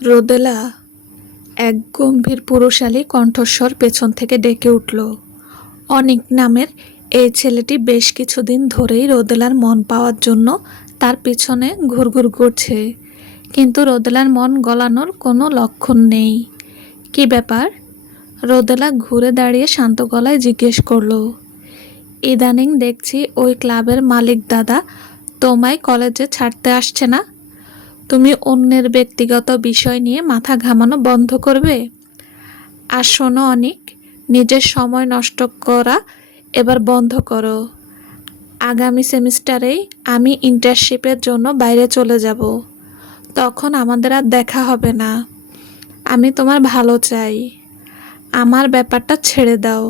রোদেলা, এক গম্ভীর পুরুষালী কণ্ঠস্বর পেছন থেকে ডেকে উঠল। অনিক নামের এই ছেলেটি বেশ কিছুদিন ধরেই রোদেলার মন পাওয়ার জন্য তার পিছনে ঘুরঘুর করছে, কিন্তু রোদেলার মন গলানোর কোনো লক্ষণ নেই। কি ব্যাপার? রোদেলা ঘুরে দাঁড়িয়ে শান্ত গলায় জিজ্ঞেস করল। ইদানিং দেখছি ওই ক্লাবের মালিক দাদা তোমায় কলেজে ছাড়তে আসছে না। তুমি অন্যের ব্যক্তিগত বিষয় নিয়ে মাথা ঘামানো বন্ধ করবে। আর শোনো অনিক, নিজের সময় নষ্ট করা এবার বন্ধ করো। আগামী সেমিস্টারেই আমি ইন্টার্নশিপের জন্য বাইরে চলে যাব। তখন আমাদের আর দেখা হবে না। আমি তোমার ভালো চাই। আমার ব্যাপারটা ছেড়ে দাও।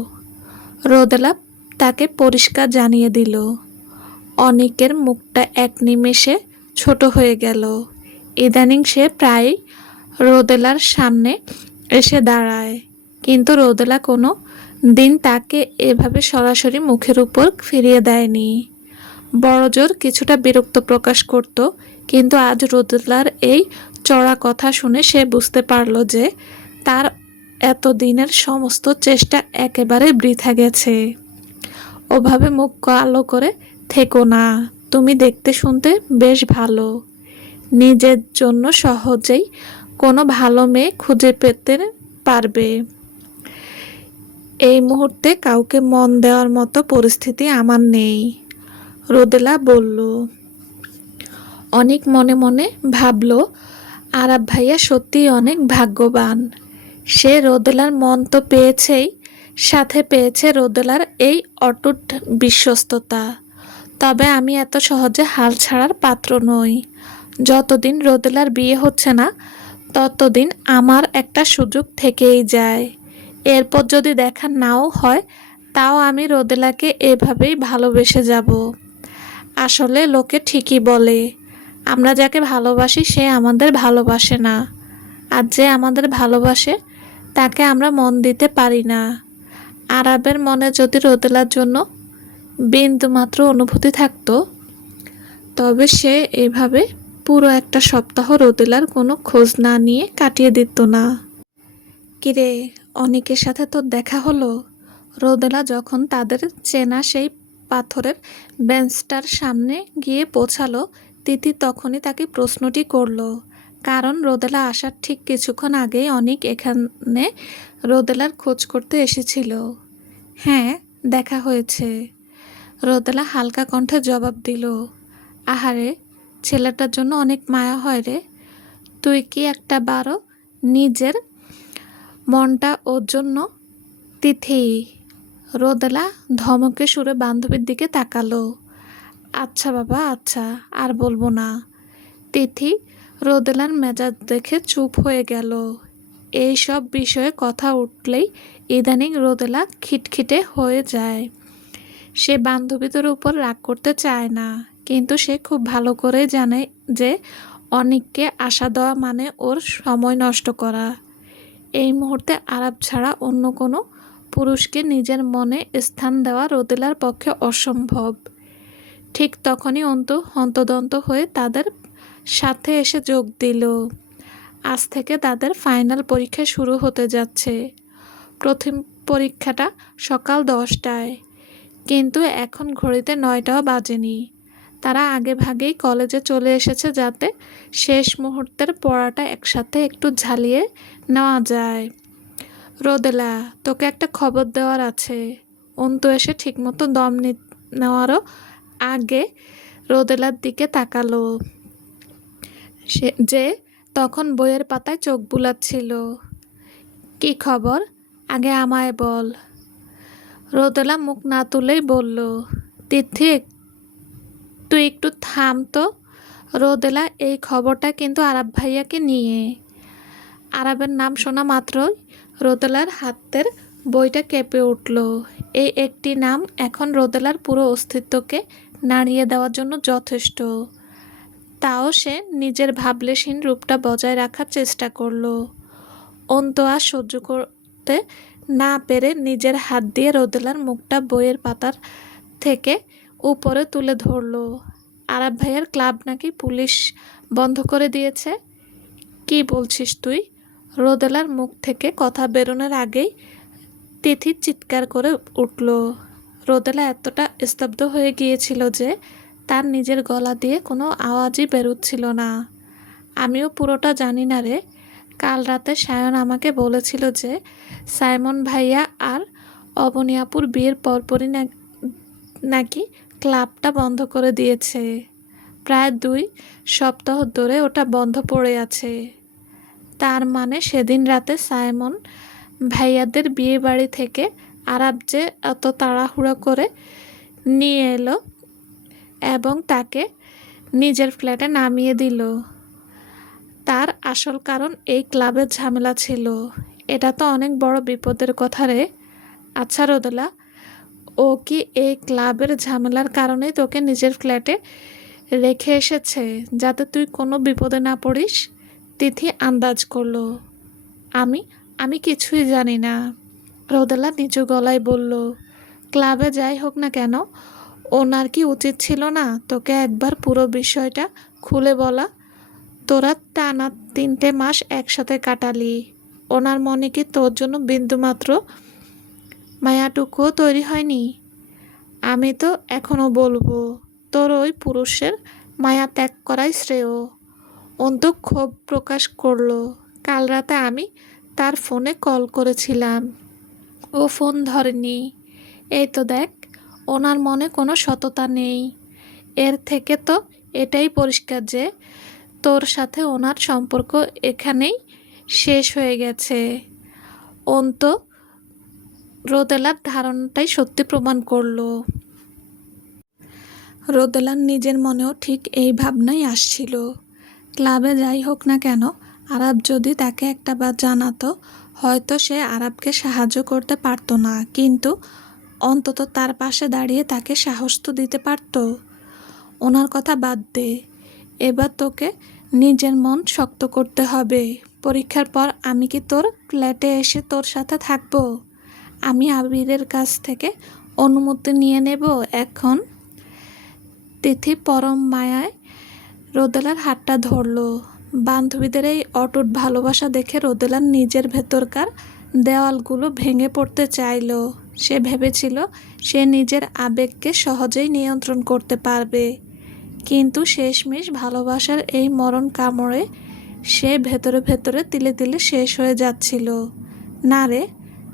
রোদেলা তাকে পরিষ্কার জানিয়ে দিল। অনিকের মুখটা এক নিমেষে ছোট হয়ে গেল। ইদানিং সে প্রায় রোদেলার সামনে এসে দাঁড়ায়, কিন্তু রোদেলা কোনো দিন তাকে এভাবে সরাসরি মুখের উপর ফিরিয়ে দেয়নি। বড়জোর কিছুটা বিরক্ত প্রকাশ করত, কিন্তু আজ রোদেলার এই চড়া কথা শুনে সে বুঝতে পারল যে তার এতদিনের সমস্ত চেষ্টা একেবারে বৃথা গেছে। ওভাবে মুখ কালো করে থেকো না। তুমি দেখতে শুনতে বেশ ভালো। নিজের জন্য সহজেই কোনো ভালো মেয়ে খুঁজে পেতে পারবে। এই মুহূর্তে কাউকে মন দেওয়ার মতো পরিস্থিতি আমার নেই, রোদেলা বলল। অনেক মনে মনে ভাবল, আরাব ভাইয়া সত্যিই অনেক ভাগ্যবান। সে রোদেলার মন তো পেয়েছেই, সাথে পেয়েছে রোদেলার এই অটুট বিশ্বস্ততা। তবে আমি এত সহজে হাল ছাড়ার পাত্র নই। যতদিন রোদেলার বিয়ে হচ্ছে না, ততদিন আমার একটা সুযোগ থেকেই যায়। এরপর যদি দেখা নাও হয়, তাও আমি রোদেলাকে এভাবেই ভালোবেসে যাব। আসলে লোকে ঠিকই বলে, আমরা যাকে ভালোবাসি সে আমাদের ভালোবাসে না, আর যে আমাদের ভালোবাসে তাকে আমরা মন দিতে পারি না। আরাবের মনে যদি রোদেলার জন্য বিন্দুমাত্র অনুভূতি থাকতো, তবে সে এভাবে পুরো একটা সপ্তাহ রোদেলার কোনো খোঁজ না নিয়ে কাটিয়ে দিত না। কিরে, অনিকের সাথে তোর দেখা হলো? রোদেলা যখন তাদের চেনা সেই পাথরের বেঞ্চটার সামনে গিয়ে পৌঁছালো, তিথি তখনই তাকে প্রশ্নটি করল। কারণ রোদেলা আসার ঠিক কিছুক্ষণ আগেই অনিক এখানে রোদেলার খোঁজ করতে এসেছিল। হ্যাঁ, দেখা হয়েছে, রোদেলা হালকা কণ্ঠে জবাব দিল। আহারে, ছেলেটার জন্য অনেক মায়া হয় রে। তুই কি একটা বারো নিজের মনটা ওর জন্য? তিথি, রোদেলা ধমকে সুরে বান্ধবীর দিকে তাকালো। আচ্ছা বাবা, আচ্ছা, আর বলবো না। তিথি রোদেলার মেজাজ দেখে চুপ হয়ে গেল। এই সব বিষয়ে কথা উঠলেই ইদানিং রোদেলা খিটখিটে হয়ে যায়। সে বান্ধবীদের উপর রাগ করতে চায় না, কিন্তু সে খুব ভালো করে জানে যে অনিককে আশা দেওয়া মানে ওর সময় নষ্ট করা। এই মুহূর্তে আরাব ছাড়া অন্য কোনো পুরুষকে নিজের মনে স্থান দেওয়া রোদেলার পক্ষে অসম্ভব। ঠিক তখনই অন্তু হন্তদন্ত হয়ে তাদের সাথে এসে যোগ দিল। আজ থেকে তাদের ফাইনাল পরীক্ষা শুরু হতে যাচ্ছে। প্রথম পরীক্ষাটা সকাল 10টায়, কিন্তু এখন ঘড়িতে 9টাও বাজেনি। তারা আগে ভাগেই কলেজে চলে এসেছে যাতে শেষ মুহূর্তের পড়াটা একসাথে একটু ঝালিয়ে নেওয়া যায়। রোদেলা, তোকে একটা খবর দেওয়ার আছে। অন্তু এসে ঠিকমতো দম নেওয়ারও আগে রোদেলার দিকে তাকালো, যে তখন বইয়ের পাতায় চোখ বুলাচ্ছিল। কি খবর? আগে আমায় বল। রোদেলা মুখ না তুলেই বলল। তিথি, তুই একটু থাম তো। রোদেলা, এই খবরটা কিন্তু আরাব ভাইয়াকে নিয়ে। আরাবের নাম শোনা মাত্রই রোদেলার হাতের বইটা কেঁপে উঠল। এই একটি নাম এখন রোদেলার পুরো অস্তিত্বকে নাড়িয়ে দেওয়ার জন্য যথেষ্ট। তাও সে নিজের ভাবলেশহীন রূপটা বজায় রাখার চেষ্টা করল। অন্তু আর সহ্য করতে না পেরে নিজের হাত দিয়ে রোদেলার মুখটা বইয়ের পাতার থেকে উপরে তুলে ধরল। আরাব ভাইয়ার ক্লাব নাকি পুলিশ বন্ধ করে দিয়েছে। কি বলছিস তুই? রোদেলার মুখ থেকে কথা বেরোনোর আগেই তিথি চিৎকার করে উঠল। রোদেলা এতটা স্তব্ধ হয়ে গিয়েছিল যে তার নিজের গলা দিয়ে কোনো আওয়াজই বেরোচ্ছিল না। আমিও পুরোটা জানি না রে। কাল রাতে সায়ন আমাকে বলেছিল যে সাইমন ভাইয়া আর অবনী আপুর বিয়ের পরপরই নাকি ক্লাবটা বন্ধ করে দিয়েছে। প্রায় 2 সপ্তাহ ধরে ওটা বন্ধ পড়ে আছে। তার মানে সেদিন রাতে সাইমন ভাইয়াদের বিয়ে বাড়ি থেকে আরাব যে এত তাড়াহুড়ো করে নিয়ে এলো এবং তাকে নিজের ফ্ল্যাটে নামিয়ে দিল, তার আসল কারণ এই ক্লাবের ঝামেলা ছিল। এটা তো অনেক বড় বিপদের কথা রে। আচ্ছা রোদেলা, ও কি এই ক্লাবের ঝামেলার কারণেই তোকে নিজের ফ্ল্যাটে রেখে এসেছে যাতে তুই কোনো বিপদে না পড়িস? তিথি আন্দাজ করলো। আমি আমি কিছুই জানি না। রোদেলা নিচু গলায় বলল, ক্লাবে যাই হোক না কেন, ওনার কি উচিত ছিল না তোকে একবার পুরো বিষয়টা খুলে বলা? তোরা টানা 3 মাস একসাথে কাটালি। ওনার মনে কি তোর জন্য বিন্দুমাত্র মায়াটুকুও তৈরি হয়নি? আমি তো এখনো বলবো তোর ওই পুরুষের মায়া ত্যাগ করাই শ্রেয়। অন্তু ক্ষোভ প্রকাশ করলো। কাল রাতে আমি তার ফোনে কল করেছিলাম, ও ফোন ধরেনি। এই তো দেখ, ওনার মনে কোনো সততা নেই। এর থেকে তো এটাই পরিষ্কার যে তোর সাথে ওনার সম্পর্ক এখানেই শেষ হয়ে গেছে। অন্তু রোদেলার ধারণাটাই সত্যি প্রমাণ করলো। রোদেলার নিজের মনেও ঠিক এই ভাবনাই আসছিল। ক্লাবে যাই হোক না কেন, আরাব যদি তাকে একটা বার জানাতো, হয়তো সে আরাবকে সাহায্য করতে পারতো না, কিন্তু অন্তত তার পাশে দাঁড়িয়ে তাকে সাহস তো দিতে পারতো। ওনার কথা বাদ দে, এবার তোকে নিজের মন শক্ত করতে হবে। পরীক্ষার পর আমি কি তোর ফ্ল্যাটে এসে তোর সাথে থাকবো? আমি আবিরের কাছ থেকে অনুমতি নিয়ে নেব এখন? তিথি পরম মায়ায় রোদেলার হাতটা ধরল। বান্ধবীদের এই অটুট ভালোবাসা দেখে রোদেলার নিজের ভেতরকার দেওয়ালগুলো ভেঙে পড়তে চাইল। সে ভেবেছিল সে নিজের আবেগকে সহজেই নিয়ন্ত্রণ করতে পারবে, কিন্তু শেষমেশ ভালোবাসার এই মরণ কামড়ে সে ভেতরে ভেতরে তিলে তিলে শেষ হয়ে যাচ্ছিল। না রে,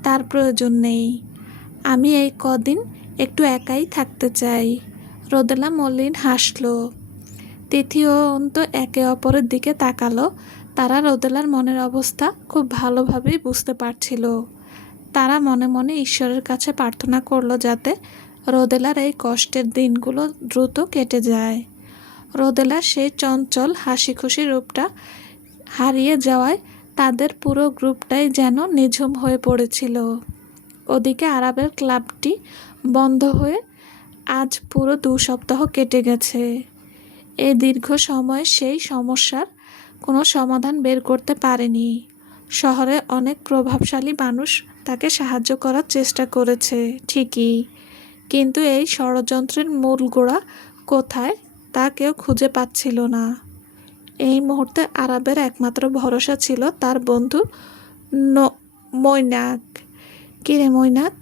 তার প্রয়োজন নেই। আমি এই কদিন একটু একাই থাকতে চাই। রোদেলা মলিন হাসল। তিথি ও অন্তু একে অপরের দিকে তাকালো। তারা রোদেলার মনের অবস্থা খুব ভালোভাবেই বুঝতে পারছিল। তারা মনে মনে ঈশ্বরের কাছে প্রার্থনা করলো যাতে রোদেলার এই কষ্টের দিনগুলো দ্রুত কেটে যায়। রোদেলার সেই চঞ্চল হাসি খুশি রূপটা হারিয়ে যাওয়ায় তাদের পুরো গ্রুপটাই যেন নিঝুম হয়ে পড়েছিল। ওদিকে আরাবের ক্লাবটি বন্ধ হয়ে আজ পুরো 2 সপ্তাহ কেটে গেছে। এই দীর্ঘ সময়ে সেই সমস্যার কোনো সমাধান বের করতে পারেনি। শহরে অনেক প্রভাবশালী মানুষ তাকে সাহায্য করার চেষ্টা করেছে ঠিকই, কিন্তু এই ষড়যন্ত্রের মূল গোড়া কোথায় তা কেউ খুঁজে পাচ্ছিল না। এই মুহূর্তে আরাবের একমাত্র ভরসা ছিল তার বন্ধু মৈনাক। কিরে মৈনাক,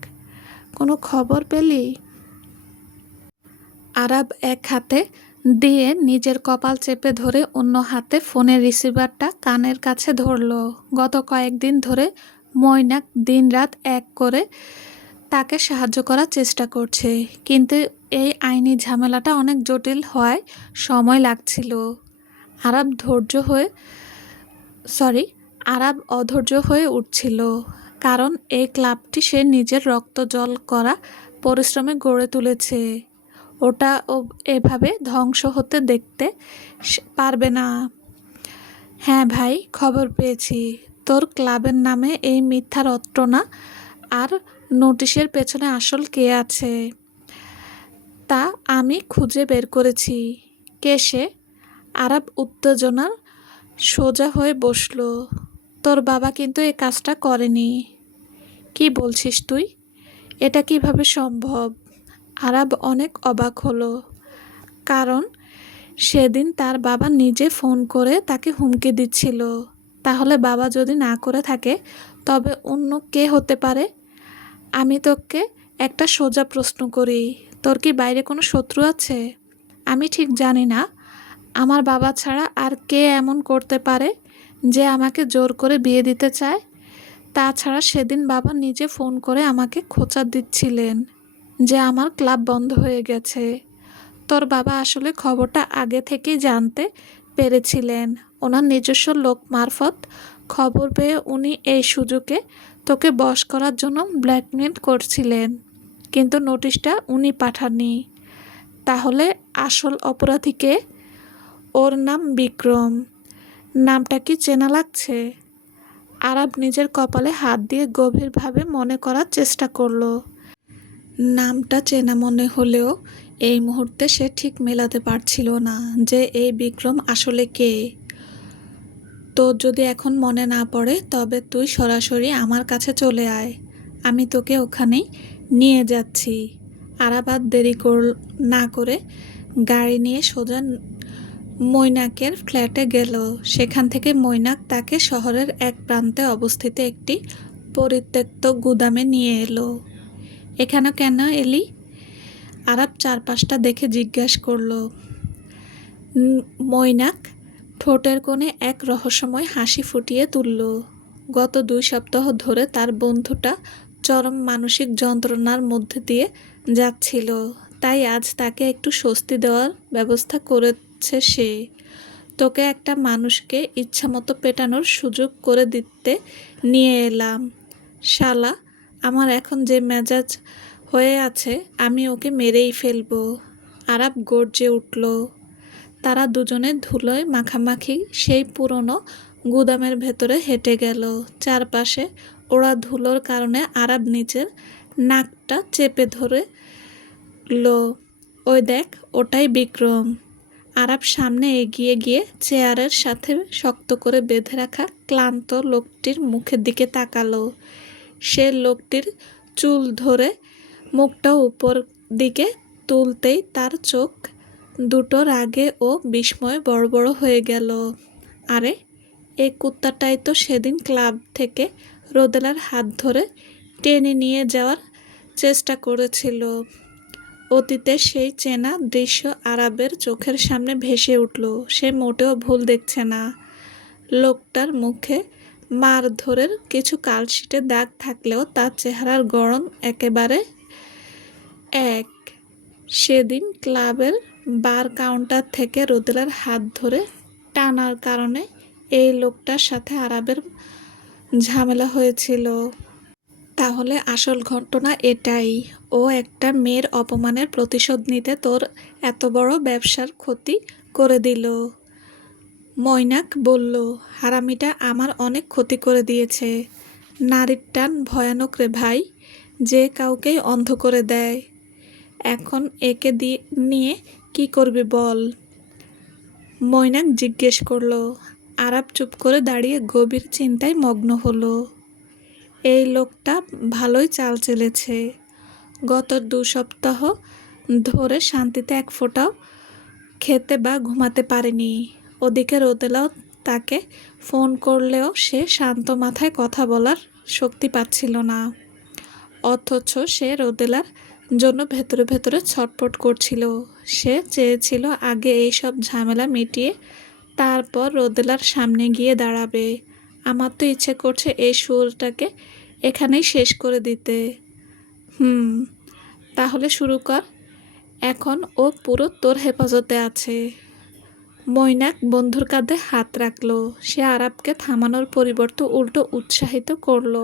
কোনো খবর পেলি? আরাব এক হাতে দিয়ে নিজের কপাল চেপে ধরে অন্য হাতে ফোনের রিসিভারটা কানের কাছে ধরল। গত কয়েকদিন ধরে মৈনাক দিনরাত এক করে তাকে সাহায্য করার চেষ্টা করছে, কিন্তু এই আইনি ঝামেলাটা অনেক জটিল হওয়ায় সময় লাগছিল। আরাব অধৈর্য হয়ে উঠছিল, কারণ এই ক্লাবটি সে নিজের রক্ত জল করা পরিশ্রমে গড়ে তুলেছে। ওটা এভাবে ধ্বংস হতে দেখতে পারবে না। হ্যাঁ ভাই, খবর পেয়েছি। তোর ক্লাবের নামে এই মিথ্যা রটনা আর নোটিশের পেছনে আসল কে আছে তা আমি খুঁজে বের করেছি। কে সে? আরাব উত্তেজনার সোজা হয়ে বসল। তোর বাবা কিন্তু এই কাজটা করেনি। কি বলছিস তুই? এটা কিভাবে সম্ভব? আরাব অনেক অবাক হলো, কারণ সেদিন তার বাবা নিজে ফোন করে তাকে হুমকি দিচ্ছিল তাহলে বাবা যদি না করে থাকে তবে অন্য কে হতে পারে? আমি তোকে একটা সোজা প্রশ্ন করি, তোর কি বাইরে কোনো শত্রু আছে? আমি ঠিক জানি না আমার বাবা ছাড়া আর কে এমন করতে পারে যে আমাকে জোর করে বিয়ে দিতে চায়। তাছাড়া সেদিন বাবা নিজে ফোন করে আমাকে খোঁচা দিচ্ছিলেন যে আমার ক্লাব বন্ধ হয়ে গেছে। তোর বাবা আসলে খবরটা আগে থেকেই জানতে পেরেছিলেন। ওনার নিজস্ব লোক মারফত খবর পেয়ে উনি এই সুযোগে তোকে বশ করার জন্য ব্ল্যাকমেল করছিলেন, কিন্তু নোটিশটা উনি পাঠাননি। তাহলে আসল অপরাধীকে? ওর নাম বিক্রম। নামটা কি চেনা লাগছে? আরাব নিজের কপালে হাত দিয়ে গভীরভাবে মনে করার চেষ্টা করলো। নামটা চেনা মনে হলেও এই মুহূর্তে সে ঠিক মেলাতে পারছিল না যে এই বিক্রম আসলে কে। তোর যদি এখন মনে না পড়ে তবে তুই সরাসরি আমার কাছে চলে আয়, আমি তোকে ওখানেই নিয়ে যাচ্ছি। আরাব আর দেরি না করে গাড়ি নিয়ে সোজা মৈনাকের ফ্ল্যাটে গেল। সেখান থেকে মৈনাক তাকে শহরের এক প্রান্তে অবস্থিত একটি পরিত্যক্ত গুদামে নিয়ে এলো। এখানে কেন এলি? আরাব চারপাশটা দেখে জিজ্ঞাসা করলো। মৈনাক ঠোঁটের কোণে এক রহস্যময় হাসি ফুটিয়ে তুলল। গত 2 সপ্তাহ ধরে তার বন্ধুটা চরম মানসিক যন্ত্রণার মধ্যে দিয়ে যাচ্ছিল, তাই আজ তাকে একটু স্বস্তি দেওয়ার ব্যবস্থা করেছে সে। তোকে একটা মানুষকে ইচ্ছামতো পেটানোর সুযোগ করে দিতে নিয়ে এলাম। শালা, আমার এখন যে মেজাজ হয়ে আছে আমি ওকে মেরেই ফেলবো। আরাব গর্জে উঠল। তারা দুজনে ধুলোয় মাখামাখি সেই পুরনো গুদামের ভেতরে হেঁটে গেল। চারপাশে ওড়া ধুলোর কারণে আরাব নিচের নাকটা চেপে ধরল। ওই দেখ, ওটাই বিক্রম। আরাব সামনে এগিয়ে গিয়ে চেয়ারের সাথে শক্ত করে বেঁধে রাখা ক্লান্ত লোকটির মুখের দিকে তাকালো। সে লোকটির চুল ধরে মুখটা উপর দিকে তুলতেই তার চোখ দুটো রাগে ও বিস্ময়ে বড় বড় হয়ে গেল। আরে, এই কুত্তাটাই তো সেদিন ক্লাব থেকে রোদেলার হাত ধরে টেনে নিয়ে যাওয়ার চেষ্টা করেছিল। অতীতের সেই চেনা দৃশ্য আরাবের চোখের সামনে ভেসে উঠল। সে মোটেও ভুল দেখছে না। লোকটার মুখে মারধরের কিছু কালশিটে দাগ থাকলেও তার চেহারার গড়ন একেবারে এক। সেদিন ক্লাবের বার কাউন্টার থেকে রোদেলার হাত ধরে টানার কারণে এই লোকটার সাথে আরাবের ঝামেলা হয়েছিল। তাহলে আসল ঘটনা এটাই। ও একটা মেয়ের অপমানের প্রতিশোধ নিতে তোর এত বড় ব্যবসার ক্ষতি করে দিল। মৈনাক বলল, হারামিটা আমার অনেক ক্ষতি করে দিয়েছে। নারীর টান ভয়ানক রে ভাই, যে কাউকেই অন্ধ করে দেয়। এখন একে নিয়ে কি করবি বল? মৈনাক জিজ্ঞেস করলো। আরাব চুপ করে দাঁড়িয়ে গভীর চিন্তায় মগ্ন হলো। এই লোকটা ভালোই চাল চেলেছে। গত 2 সপ্তাহ ধরে শান্তিতে এক ফোঁটাও খেতে বা ঘুমাতে পারেনি। ওদিকে রোদেলাও তাকে ফোন করলেও সে শান্ত মাথায় কথা বলার শক্তি পাচ্ছিল না। অথচ সে রোদেলার জন্য ভেতরে ভেতরে ছটফট করছিল। সে চেয়েছিল আগে এই সব ঝামেলা মিটিয়ে তারপর রোদেলার সামনে গিয়ে দাঁড়াবে। আমার তো ইচ্ছে করছে এই শুয়োরটাকে এখানেই শেষ করে দিতে। তাহলে শুরু কর। এখন ও পুরো তোর হেফাজতে আছে। মৈনাক বন্ধুর কাঁধে হাত রাখল। সে আরাবকে থামানোর পরিবর্তে উল্টো উৎসাহিত করল,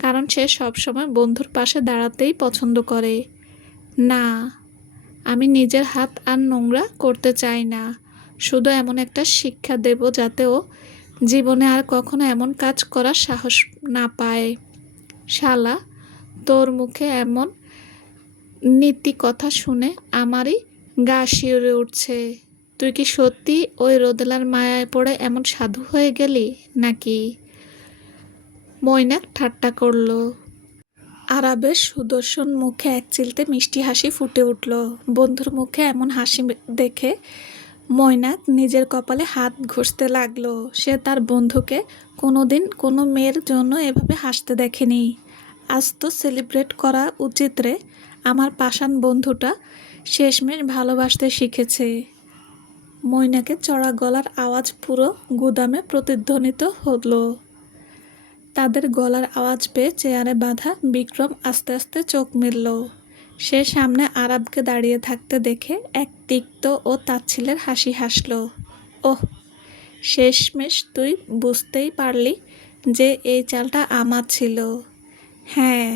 কারণ সে সবসময় বন্ধুর পাশে দাঁড়াতেই পছন্দ করে। না, আমি নিজের হাত আর নোংরা করতে চাই না। শুধু এমন একটা শিক্ষা দেব যাতে ও জীবনে আর কখনো এমন কাজ করার সাহস না পায়। শালা, তোর মুখে এমন নীতি কথা শুনে আমারই গা শিউরে উঠছে। তুই কি সত্যি ওই রোদেলার মায়ায় পড়ে এমন সাধু হয়ে গেলি নাকি? মৈনাক ঠাট্টা করল। আরাবের সুদর্শন মুখে এক চিলতে মিষ্টি হাসি ফুটে উঠল। বন্ধুর মুখে এমন হাসি দেখে মৈনাক নিজের কপালে হাত ঘষতে লাগলো। সে তার বন্ধুকে কোনোদিন কোনো মেয়ের জন্য এভাবে হাসতে দেখেনি। আজ তো সেলিব্রেট করা উচিত রে, আমার পাষাণ বন্ধুটা শেষমেশ ভালোবাসতে শিখেছে। মৈনাকের চড়া গলার আওয়াজ পুরো গুদামে প্রতিধ্বনিত হলো। তাদের গলার আওয়াজ পেয়ে চেয়ারে বাঁধা বিক্রম আস্তে আস্তে চোখ মেলল। সে সামনে আরাবকে দাঁড়িয়ে থাকতে দেখে এক তিক্ত ও তাচ্ছিল্যের হাসি হাসল। ওহ, শেষমেশ তুই বুঝতেই পারলি যে এই চালটা আমার ছিল। হ্যাঁ,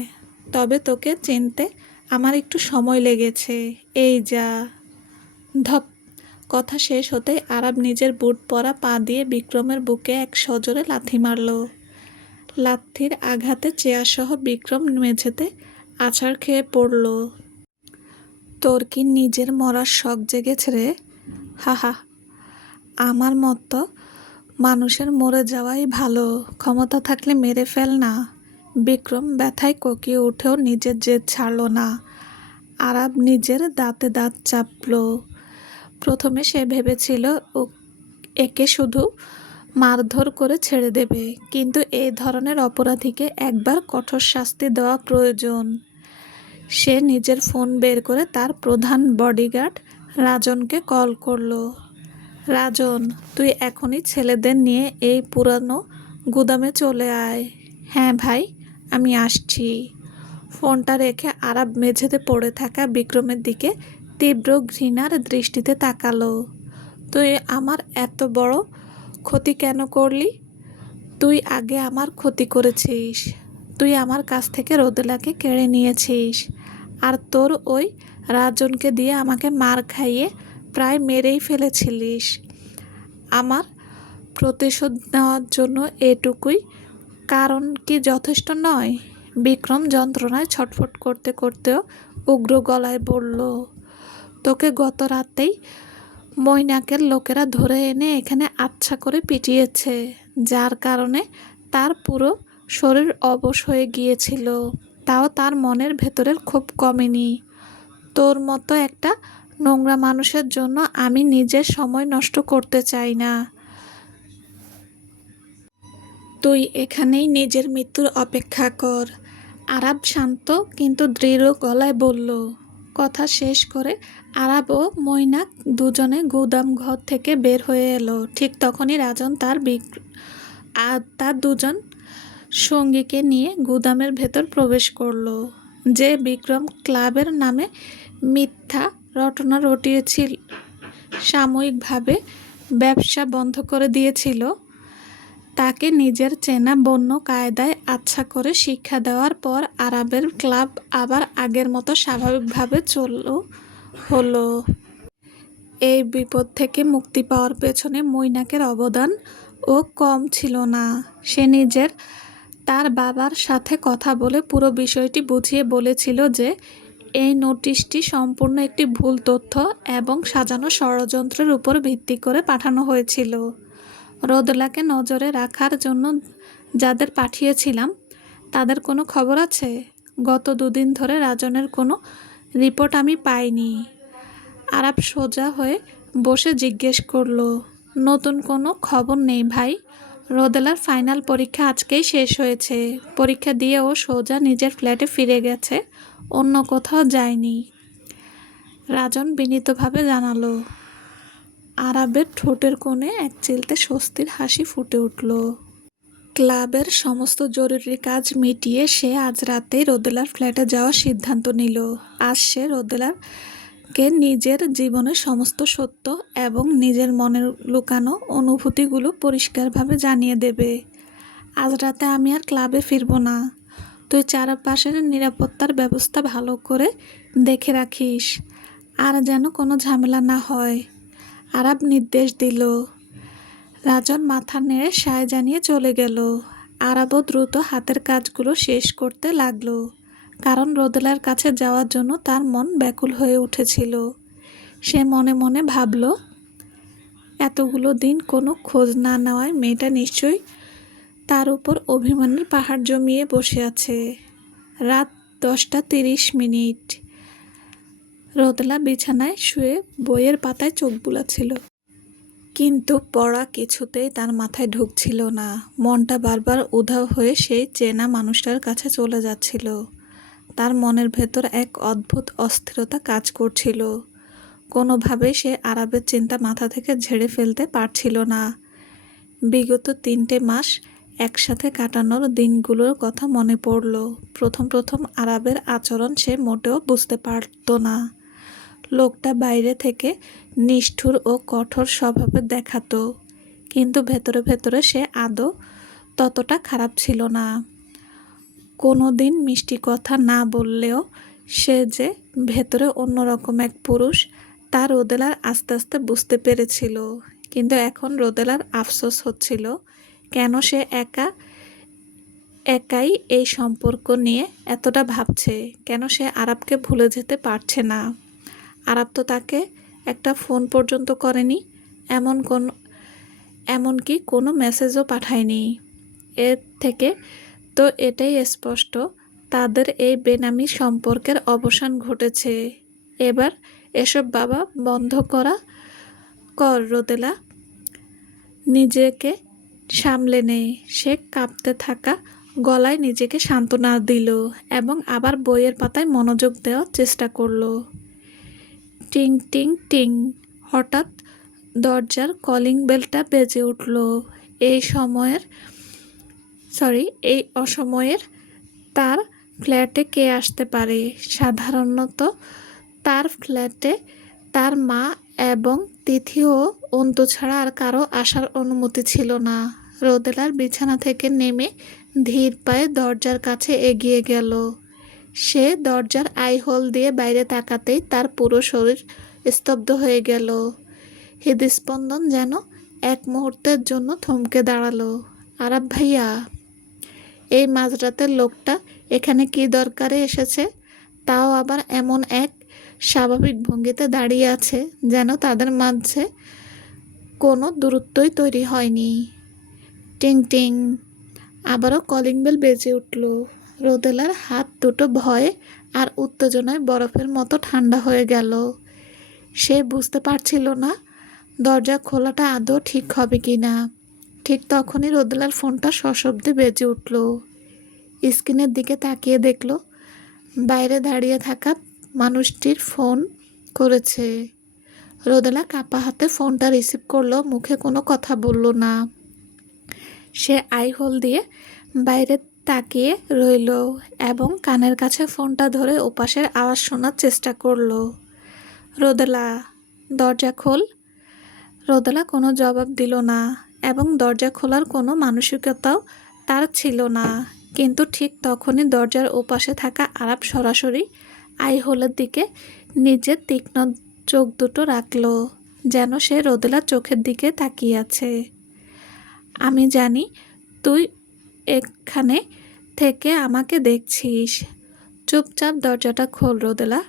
তবে তোকে চিনতে আমার একটু সময় লেগেছে। এই যা। ধপ। কথা শেষ হতেই আরাব নিজের বুট পরা পা দিয়ে বিক্রমের বুকে এক সজোরে লাথি মারল। লাথির আঘাতে চেয়ারসহ বিক্রম মেঝেতে আছাড় খেয়ে পড়ল। তোর কি নিজের মরার শখ জেগেছে রে? হাহা, আমার মতো মানুষের মরে যাওয়াই ভালো। ক্ষমতা থাকলে মেরে ফেল না। বিক্রম ব্যথায় কোকিয়ে উঠেও নিজের জেদ ছাড়ল না। আরাব নিজের দাঁতে দাঁত চাপল। প্রথমে সে ভেবেছিল একে শুধু মারধর করে ছেড়ে দেবে, কিন্তু এই ধরনের অপরাধীকে একবার কঠোর শাস্তি দেওয়া প্রয়োজন। সে নিজের ফোন বের করে তার প্রধান বডিগার্ড রাজনকে কল করলো। রাজন, তুই এখনই ছেলেদের নিয়ে এই পুরানো গুদামে চলে আয়। হ্যাঁ ভাই, আমি আসছি। ফোনটা রেখে আরাব মেঝেতে পড়ে থাকা বিক্রমের দিকে তীব্র ঘৃণার দৃষ্টিতে তাকালো। তুই আমার এত বড় ক্ষতি কেন করলি? তুই আগে আমার ক্ষতি করেছিস। তুই আমার কাছ থেকে রোদেলাকে কেড়ে নিয়েছিস, আর তোর ওই রাজনকে দিয়ে আমাকে মার খাইয়ে প্রায় মেরেই ফেলেছিলিস। আমার প্রতিশোধ নেওয়ার জন্য এটুকুই কারণ কি যথেষ্ট নয়? বিক্রম যন্ত্রণায় ছটফট করতে করতেও উগ্র গলায় বলল, তোকে গত রাতেই মৈনাকের লোকেরা ধরে এনে এখানে আচ্ছা করে পিটিয়েছে, যার কারণে তার পুরো শরীর অবশ হয়ে গিয়েছিল। তাও তার মনের ভেতরের ক্ষোভ কমেনি। তোর মতো একটা নোংরা মানুষের জন্য আমি নিজের সময় নষ্ট করতে চাই না। তুই এখানেই নিজের মৃত্যুর অপেক্ষা কর। আরাব শান্ত কিন্তু দৃঢ় গলায় বলল। কথা শেষ করে আরাব ও মৈনাক দুজনে গুদাম ঘর থেকে বের হয়ে এলো। ঠিক তখনই রাজন তার দুজন সঙ্গীকে নিয়ে গুদামের ভেতর প্রবেশ করলো। যে বিক্রম ক্লাবের নামে মিথ্যা রটনা রটিয়েছিল, সাময়িকভাবে ব্যবসা বন্ধ করে দিয়েছিল, তাকে নিজের চেনা বন্য কায়দায় আচ্ছা করে শিক্ষা দেওয়ার পর আরাবের ক্লাব আবার আগের মতো স্বাভাবিকভাবে হলো। এই বিপদ থেকে মুক্তি পাওয়ার পেছনে মৈনাকের অবদান ও কম ছিল না। সে নিজের তার বাবার সাথে কথা বলে পুরো বিষয়টি বুঝিয়ে বলেছিল যে এই নোটিশটি সম্পূর্ণ একটি ভুল তথ্য এবং সাজানো ষড়যন্ত্রের উপর ভিত্তি করে পাঠানো হয়েছিল। রোদেলাকে নজরে রাখার জন্য যাদের পাঠিয়েছিলাম তাদের কোনো খবর আছে? গত 2 দিন ধরে রাজনের কোনো রিপোর্ট আমি পাইনি। আরাব সোজা হয়ে বসে জিজ্ঞেস করলো। নতুন কোনো খবর নেই ভাই। রোদেলার ফাইনাল পরীক্ষা আজকেই শেষ হয়েছে। পরীক্ষা দিয়ে ও সোজা নিজের ফ্ল্যাটে ফিরে গেছে, অন্য কোথাও যায়নি। রাজন বিনীতভাবে জানালো। আরাবের ঠোঁটের কোণে এক চিলতে স্বস্তির হাসি ফুটে উঠল। ক্লাবের সমস্ত জরুরি কাজ মিটিয়ে সে আজ রাতেই রোদেলার ফ্ল্যাটে যাওয়ার সিদ্ধান্ত নিল। আজ সে রোদেলাকে নিজের জীবনের সমস্ত সত্য এবং নিজের মনের লুকানো অনুভূতিগুলো পরিষ্কারভাবে জানিয়ে দেবে। আজ রাতে আমি আর ক্লাবে ফিরব না। তুই চারপাশের নিরাপত্তার ব্যবস্থা ভালো করে দেখে রাখিস, আর যেন কোনো ঝামেলা না হয়। আরাব নির্দেশ দিল। রাজন মাথা নেড়ে সায় জানিয়ে চলে গেল। আরাবও দ্রুত হাতের কাজগুলো শেষ করতে লাগলো, কারণ রোদেলার কাছে যাওয়ার জন্য তার মন ব্যাকুল হয়ে উঠেছিল। সে মনে মনে ভাবল, এতগুলো দিন কোনো খোঁজ না নেওয়ায় মেয়েটা নিশ্চয়ই তার উপর অভিমানের পাহাড় জমিয়ে বসে আছে। রাত 10:30। রোদেলা বিছানায় শুয়ে বইয়ের পাতায় চোখ বুলাচ্ছিল। কিন্তু পড়া কিছুতেই তার মাথায় ঢুকছিল না। মনটা বারবার উধাও হয়ে সেই চেনা মানুষটার কাছে চলে যাচ্ছিল। তার মনের ভেতর এক অদ্ভুত অস্থিরতা কাজ করছিল। কোনোভাবেই সে আরাবের চিন্তা মাথা থেকে ঝেড়ে ফেলতে পারছিল না। বিগত 3টে মাস একসাথে কাটানোর দিনগুলোর কথা মনে পড়ল। প্রথম প্রথম আরাবের আচরণ সে মোটেও বুঝতে পারত না। লোকটা বাইরে থেকে নিষ্ঠুর ও কঠোর স্বভাবের দেখাতো, কিন্তু ভেতরে ভেতরে সে আদৌ ততটা খারাপ ছিল না। কোনো দিন মিষ্টি কথা না বললেও সে যে ভেতরে অন্যরকম এক পুরুষ তা রোদেলার আস্তে আস্তে বুঝতে পেরেছিল। কিন্তু এখন রোদেলার আফসোস হচ্ছিল, কেন সে একাই এই সম্পর্ক নিয়ে এতটা ভাবছে, কেন সে আরাবকে ভুলে যেতে পারছে না। আরাব তো তাকে একটা ফোন পর্যন্ত করেনি, এমনকি কোনো মেসেজও পাঠায়নি। এর থেকে তো এটাই স্পষ্ট তাদের এই বেনামি সম্পর্কের অবসান ঘটেছে। এবার এসব বাবা বন্ধ কর রোদেলা, নিজেকে সামলে নে। সে কাঁপতে থাকা গলায় নিজেকে সান্ত্বনা দিল এবং আবার বইয়ের পাতায় মনোযোগ দেওয়ার চেষ্টা করলো। টিং টিং টিং, হঠাৎ দরজার কলিং বেলটা বেজে উঠল। এই অসময়ের তার ফ্ল্যাটে কে আসতে পারে? সাধারণত তার ফ্ল্যাটে তার মা এবং তিথি ও অন্তু ছাড়া আর কারো আসার অনুমতি ছিল না। রোদেলার বিছানা থেকে নেমে ধীর পায়ে দরজার কাছে এগিয়ে গেল। সে দরজার আইহোল দিয়ে বাইরে তাকাতেই তার পুরো শরীর স্তব্ধ হয়ে গেল। হৃদস্পন্দন যেন এক মুহূর্তের জন্য থমকে দাঁড়ালো। আরাব ভাইয়া! এই মাঝরাতের লোকটা এখানে কি দরকারে এসেছে? তাও আবার এমন এক স্বাভাবিক ভঙ্গিতে দাঁড়িয়ে আছে যেন তাদের মাঝে কোনো দূরত্বই তৈরি হয়নি। টিং টিং, আবারও কলিং বেল বেজে উঠল। রোদেলার হাত দুটো ভয়ে আর উত্তেজনায় বরফের মতো ঠান্ডা হয়ে গেল। সে বুঝতে পারছিল না দরজা খোলাটা আদৌ ঠিক হবে কি না। ঠিক তখনই রোদেলার ফোনটা সশব্দে বেজে উঠল। স্ক্রিনের দিকে তাকিয়ে দেখল বাইরে দাঁড়িয়ে থাকা মানুষটির ফোন করেছে। রোদেলা কাঁপা হাতে ফোনটা রিসিভ করলো, মুখে কোনো কথা বলল না। সে আইহোল দিয়ে বাইরে তাকিয়ে রইল এবং কানের কাছে ফোনটা ধরে ওপাশের আওয়াজ শোনার চেষ্টা করলো। রোদেলা, দরজা খোল। রোদেলা কোনো জবাব দিল না এবং দরজা খোলার কোনো মানসিকতাও তার ছিল না। কিন্তু ঠিক তখনই দরজার ওপাশে থাকা আরাব সরাসরি আইহোলের দিকে নিজের তীক্ষ্ণ চোখ দুটো রাখল, যেন সে রোদেলার চোখের দিকে তাকিয়ে আছে। আমি জানি তুই এখানে থেকে আমাকে দেখছিস। চুপচাপ দরজাটা খোল রোদেলা।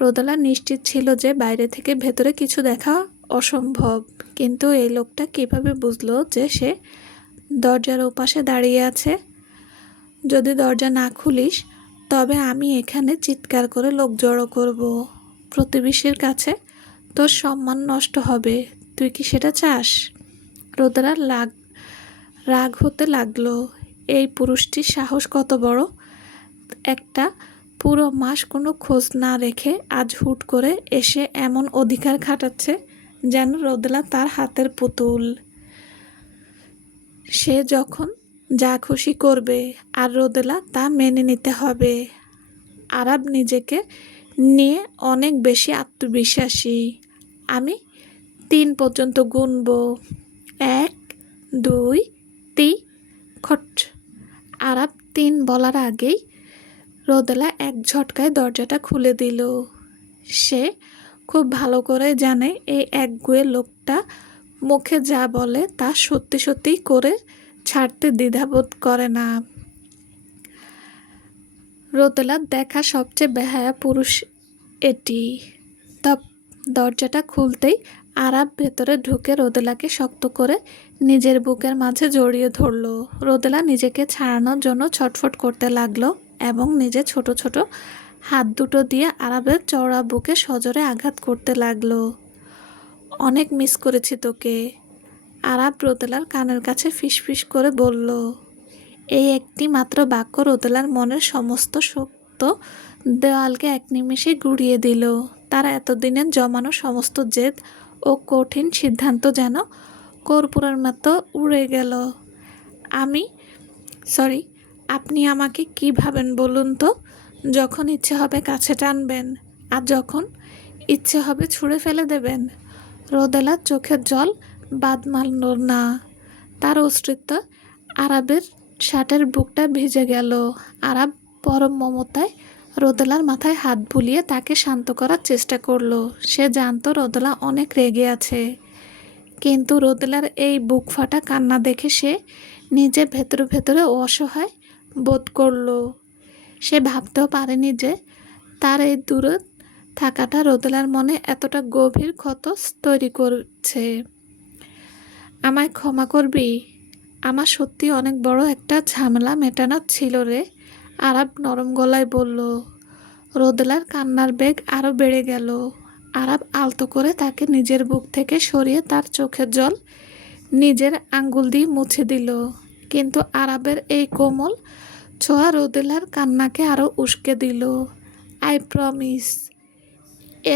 রোদেলা নিশ্চিত ছিল যে বাইরে থেকে ভেতরে কিছু দেখা অসম্ভব, কিন্তু এই লোকটা কিভাবে বুঝলো যে সে দরজার ওপাশে দাঁড়িয়ে আছে? যদি দরজা না খুলিস তবে আমি এখানে চিৎকার করে লোক জড়ো করব। প্রতিবেশীর কাছে তোর সম্মান নষ্ট হবে। তুই কি সেটা চাস? রোদেলা রাগ হতে লাগলো। এই পুরুষটির সাহস কত বড়! একটা পুরো মাস কোনো খোঁজ না রেখে আজ হুট করে এসে এমন অধিকার খাটাচ্ছে যেন রোদেলা তার হাতের পুতুল। সে যখন যা খুশি করবে আর রোদেলা তা মেনে নিতে হবে। আরাব নিজেকে নিয়ে অনেক বেশি আত্মবিশ্বাসী। আমি 3 পর্যন্ত গুনব। 1, 2, 3, খট। আরাব 3 বলার আগেই রোদেলা এক ঝটকায় দরজাটা খুলে দিল। সে খুব ভালো করে জানে এই একগুঁয়ে লোকটা মুখে যা বলে তা সত্যি সত্যি করে ছাড়তে দ্বিধাবোধ করে না। রোদেলার দেখা সবচেয়ে বেহায়া পুরুষ এটি। দরজাটা খুলতেই আরাব ভেতরে ঢুকে রোদেলাকে শক্ত করে নিজের বুকের মাঝে জড়িয়ে ধরল। রোদেলা নিজেকে ছাড়ানোর জন্য ছটফট করতে লাগলো এবং নিজের ছোট ছোট হাত দুটো দিয়ে আরাবের চওড়া বুকে সজোরে আঘাত করতে লাগলো। অনেক মিস করেছি তোকে। আরাব রোদেলার কানের কাছে ফিসফিস করে বলল। এই একটি মাত্র বাক্য রোদেলার মনের সমস্ত শক্ত দেওয়ালকে এক নিমেষে গুঁড়িয়ে দিল। তার এতদিনের জমানো সমস্ত জেদ ও কঠিন সিদ্ধান্ত যেন কর্পূরের মতো উড়ে গেল। আমি সরি, আপনি আমাকে কি ভাবেন বলুন তো? যখন ইচ্ছে হবে কাছে টানবেন, আর যখন ইচ্ছে হবে ছুঁড়ে ফেলে দেবেন। রোদেলার চোখের জল বাদ মানল না। তার অস্তিত্ব আরাবের শার্টের বুকটা ভিজে গেল। আরাব পরম মমতায় রোদেলার মাথায় হাত বুলিয়ে তাকে শান্ত করার চেষ্টা করলো। সে জানতো রোদেলা অনেক রেগে আছে, কিন্তু রোদেলার এই বুক ফাটা কান্না দেখে সে নিজে ভেতরে ভেতরে অসহায় বোধ করল। সে ভাবতেও পারেনি যে তার এই দূরে থাকাটা রোদেলার মনে এতটা গভীর ক্ষত তৈরি করছে। আমায় ক্ষমা করবি? আমার সত্যি অনেক বড় একটা ঝামেলা মেটানো ছিল রে, আরাব নরম গলায় বলল। রোদেলার কান্নার বেগ আরও বেড়ে গেল। আরাব আলতো করে তাকে নিজের বুক থেকে সরিয়ে তার চোখের জল নিজের আঙ্গুল দিয়ে মুছে দিল। কিন্তু আরাবের এই কোমল ছোঁয়া রোদেলার কান্নাকে আরও উস্কে দিল। আই প্রমিস,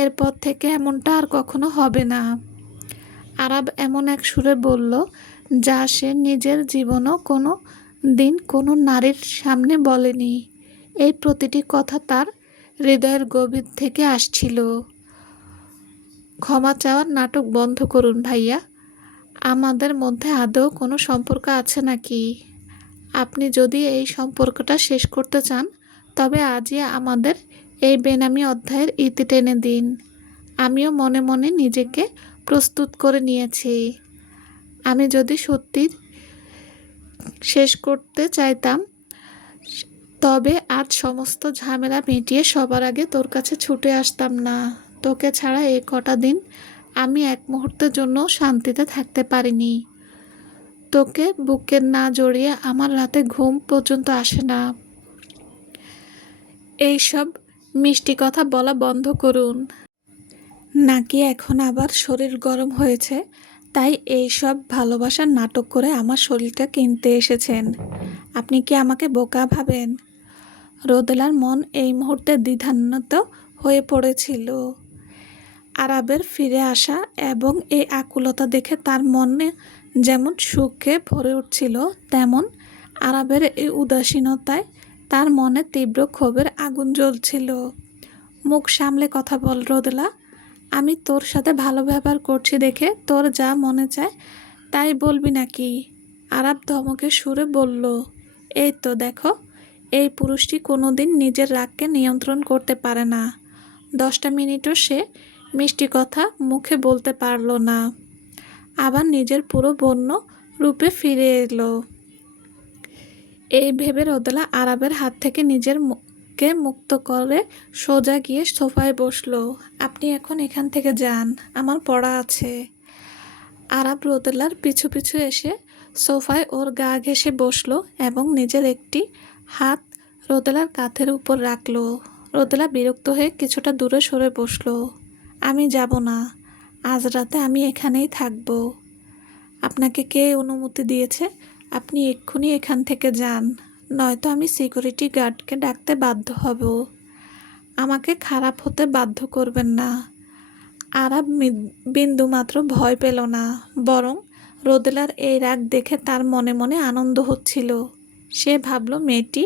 এরপর থেকে এমনটা আর কখনো হবে না, আরাব এমন এক সুরে বলল যা সে নিজের জীবনও কোনো দিন কোনো নারীর সামনে বলেনি। এই প্রতিটি কথা তার হৃদয়ের গভীর থেকে আসছিল। ক্ষমা চাওয়ার নাটক বন্ধ করুন ভাইয়া। আমাদের মধ্যে আদৌ কোনো সম্পর্ক আছে নাকি? আপনি যদি এই সম্পর্কটা শেষ করতে চান, তবে আজই আমাদের এই বেনামি অধ্যায়ের ইতি টেনে দিন। আমিও মনে মনে নিজেকে প্রস্তুত করে নিয়েছি। আমি যদি সত্যি শেষ করতে চাইতাম, তবে আজ সমস্ত ঝামেলা মিটিয়ে সবার আগে তোর কাছে ছুটে আসতাম না। তোকে ছাড়া এই কটা দিন আমি এক মুহূর্তের জন্য শান্তিতে থাকতে পারিনি। তোকে বুকে না জড়িয়ে আমার রাতে ঘুম পর্যন্ত আসে না। এইসব মিষ্টি কথা বলা বন্ধ করুন। নাকি এখন আবার শরীর গরম হয়েছে, তাই এই সব ভালোবাসার নাটক করে আমার শরীরটা কিনতে এসেছেন? আপনি কি আমাকে বোকা ভাবেন? রোদেলার মন এই মুহূর্তে দ্বিধান্বিত হয়ে পড়েছিল। আরাবের ফিরে আসা এবং এই আকুলতা দেখে তার মনে যেমন সুখে ভরে উঠছিল, তেমন আরাবের এই উদাসীনতায় তার মনে তীব্র ক্ষোভের আগুন জ্বলছিল। মুখ সামলে কথা বল রোদেলা। আমি তোর সাথে ভালো ব্যবহার করছি দেখে তোর যা মনে চায় তাই বলবি নাকি? আরাব ধমকে সুরে বলল। এই তো দেখো, এই পুরুষটি কোনোদিন নিজের রাগকে নিয়ন্ত্রণ করতে পারে না। 10টা মিনিটও সে মিষ্টি কথা মুখে বলতে পারল না, আবার নিজের পুরো বন্য রূপে ফিরে এলো। এই ভেবে রোদেলা আরাবের হাত থেকে নিজের কে মুক্ত করে সোজা গিয়ে সোফায় বসলো। আপনি এখন এখান থেকে যান, আমার পড়া আছে। আরাব রোদেলার পিছু পিছু এসে সোফায় ওর গা ঘেঁষে বসলো এবং নিজের একটি হাত রোদেলার কাঁধের উপর রাখলো। রোদেলা বিরক্ত হয়ে কিছুটা দূরে সরে বসলো। আমি যাব না, আজ রাতে আমি এখানেই থাকবো। আপনাকে কে অনুমতি দিয়েছে? আপনি এক্ষুনি এখান থেকে যান, নয়তো আমি সিকিউরিটি গার্ডকে ডাকতে বাধ্য হব। আমাকে খারাপ হতে বাধ্য করবেন না। আরাব বিন্দুমাত্র ভয় পেল না, বরং রোদেলার এই রাগ দেখে তার মনে মনে আনন্দ হচ্ছিল। সে ভাবল মেয়েটি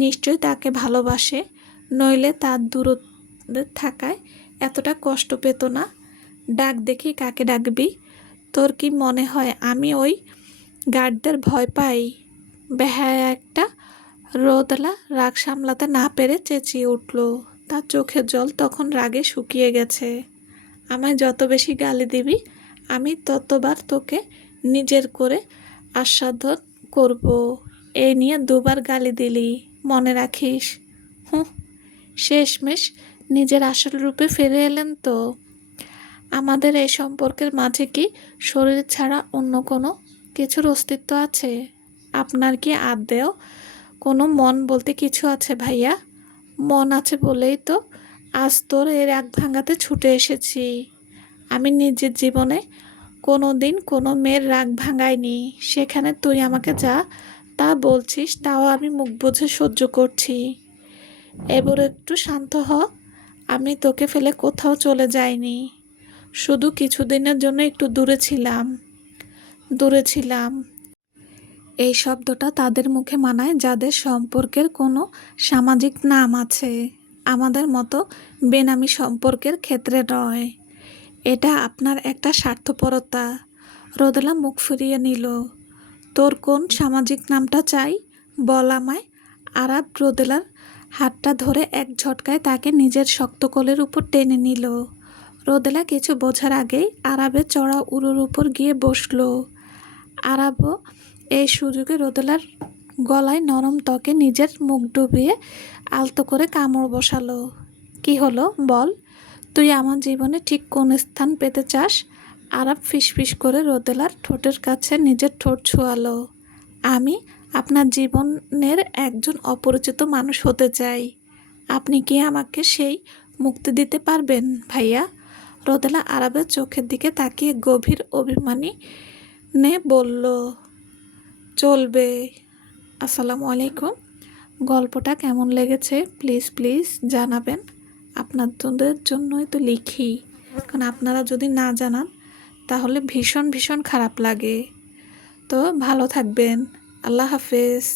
নিশ্চয়ই তাকে ভালোবাসে, নইলে তার দূরে থাকায় এতটা কষ্ট পেত না। ডাক দেখি কাকে ডাকবি? তোর কি মনে হয় আমি ওই গার্ডদের ভয় পাই? বেহায়া একটা। রোদেলা রাগ সামলাতে না পেরে চেঁচিয়ে উঠল। তার চোখের জল তখন রাগে শুকিয়ে গেছে। আমায় যত বেশি গালি দিবি, আমি ততবার তোকে নিজের করে আস্বাদন করব। এই নিয়ে 2বার গালি দিলি, মনে রাখিস। হুঁ, শেষমেশ নিজের আসল রূপে ফিরে এলেন তো। আমাদের এই সম্পর্কের মাঝে কি শরীর ছাড়া অন্য কোনো কিছুর অস্তিত্ব আছে? আপনার কি আদৌ কোনো মন বলতে কিছু আছে ভাইয়া? মন আছে বলেই তো আজ তোর এর রাগ ভাঙাতে ছুটে এসেছি। আমি নিজের জীবনে কোনো দিন কোনো মেয়ের রাগ ভাঙাইনি, সেখানে তুই আমাকে যা তা বলছিস তাও আমি মুখ বুজে সহ্য করছি। এবার একটু শান্ত হ। আমি তোকে ফেলে কোথাও চলে যাইনি, শুধু কিছুদিনের জন্য একটু দূরে ছিলাম। এই শব্দটা তাদের মুখে মানায় যাদের সম্পর্কের কোনো সামাজিক নাম আছে, আমাদের মতো বেনামি সম্পর্কের ক্ষেত্রে নয়। এটা আপনার একটা স্বার্থপরতা। রোদেলা মুখ ফিরিয়ে নিল। তোর কোন সামাজিক নামটা চাই বল আমায়। আরাব রোদেলার হাতটা ধরে এক ঝটকায় তাকে নিজের শক্ত কোলের উপর টেনে নিল। রোদেলা কিছু বোঝার আগেই আরাবের চড়া উরুর উপর গিয়ে বসলো। আরাবও এই সুযোগে রোদেলার গলায় নরম ত্বকে নিজের মুখ ডুবিয়ে আলতো করে কামড় বসালো। কি হলো বল, তুই আমার জীবনে ঠিক কোন স্থান পেতে চাস? আরাব ফিসফিস করে রোদেলার ঠোঁটের কাছে নিজের ঠোঁট ছোঁয়ালো। আমি আপনার জীবনের একজন অপরিচিত মানুষ হতে চাই। আপনি কি আমাকে সেই মুক্তি দিতে পারবেন ভাইয়া? রোদেলা আরাবের চোখের দিকে তাকিয়ে গভীর অভিমানী নে বলল, চলবে। আসসালামু আলাইকুম। গল্পটা কেমন লেগেছে প্লিজ জানাবেন। আপনাদের জন্যই তো লিখি, কারণ আপনারা যদি না জানান তাহলে ভীষণ খারাপ লাগে। তো ভালো থাকবেন। আল্লাহ হাফেজ।